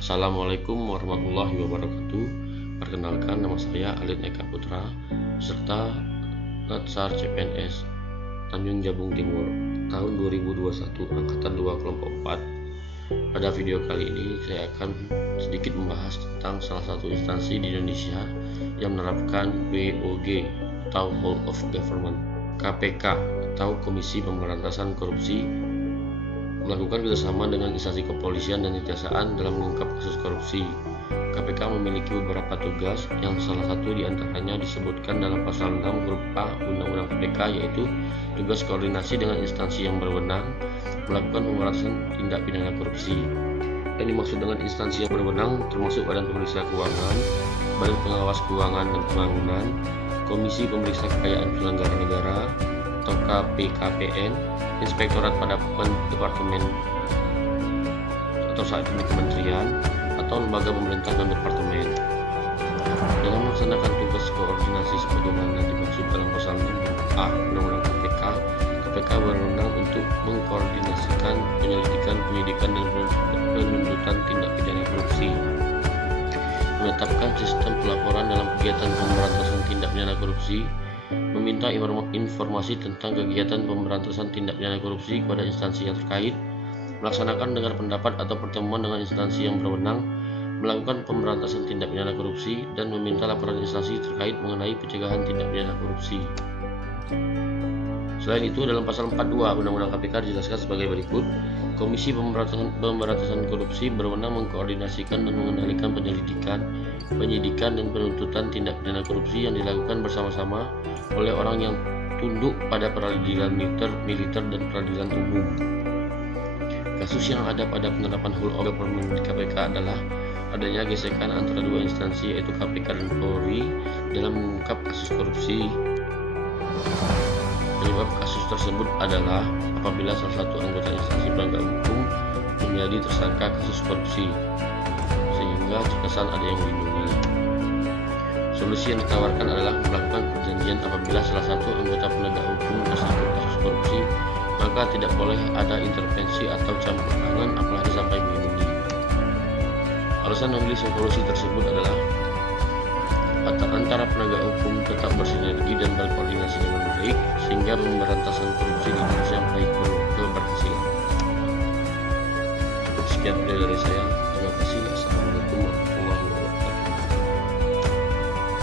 Assalamualaikum warahmatullahi wabarakatuh. Perkenalkan, nama saya Alin Eka Putra, serta Latsar CPNS Tanjung Jabung Timur tahun 2021 angkatan 2 kelompok 4. Pada video kali ini saya akan sedikit membahas tentang salah satu instansi di Indonesia yang menerapkan WOG atau Whole of Government. KPK atau Komisi Pemberantasan Korupsi melakukan kerjasama dengan instansi kepolisian dan kejaksaan dalam mengungkap kasus korupsi. KPK memiliki beberapa tugas yang salah satu diantaranya disebutkan dalam pasal 6 huruf A Undang-Undang KPK, yaitu tugas koordinasi dengan instansi yang berwenang melakukan pemberantasan tindak pidana korupsi. Yang dimaksud dengan instansi yang berwenang termasuk Badan Pemeriksa Keuangan, Badan Pengawas Keuangan dan Pembangunan, Komisi Pemeriksa Kekayaan Penyelenggara Negara atau KPKPN, Inspektorat pada Departemen atau saat ini Kementerian atau lembaga pemerintah dan departemen. Dalam melaksanakan tugas koordinasi sebagaimana dimaksud dalam pasal 6 A Undang-Undang KPK, KPK berwenang untuk mengkoordinasikan penyelidikan, penyidikan dan penuntutan tindak pidana korupsi, menetapkan sistem pelaporan dalam kegiatan pemberantasan tindak pidana korupsi, meminta informasi tentang kegiatan pemberantasan tindak pidana korupsi kepada instansi yang terkait, melaksanakan dengar pendapat atau pertemuan dengan instansi yang berwenang melakukan pemberantasan tindak pidana korupsi, dan meminta laporan instansi terkait mengenai pencegahan tindak pidana korupsi. Selain itu, dalam pasal 42 Undang-Undang KPK dijelaskan sebagai berikut: Komisi Pemberantasan Korupsi berwenang mengkoordinasikan dan mengendalikan penyelidikan, penyidikan dan penuntutan tindak pidana korupsi yang dilakukan bersama-sama oleh orang yang tunduk pada peradilan militer dan peradilan umum. Kasus yang ada pada penerapan Whole of Government di KPK adalah adanya gesekan antara dua instansi, yaitu KPK dan Polri, dalam mengungkap kasus korupsi. Penyebab kasus tersebut adalah apabila salah satu anggota instansi penegak hukum menjadi tersangka kasus korupsi, sehingga terkesan ada yang melindungi. Solusi yang ditawarkan adalah melakukan perjanjian apabila salah satu anggota penegak hukum tersangkut kasus korupsi, maka tidak boleh ada intervensi atau campur tangan, apalagi sampai melindungi. Alasan memilih solusi tersebut adalah antara penegak hukum tetap bersinergi dan berkoordinasi dengan baik, sehingga pemberantasan korupsi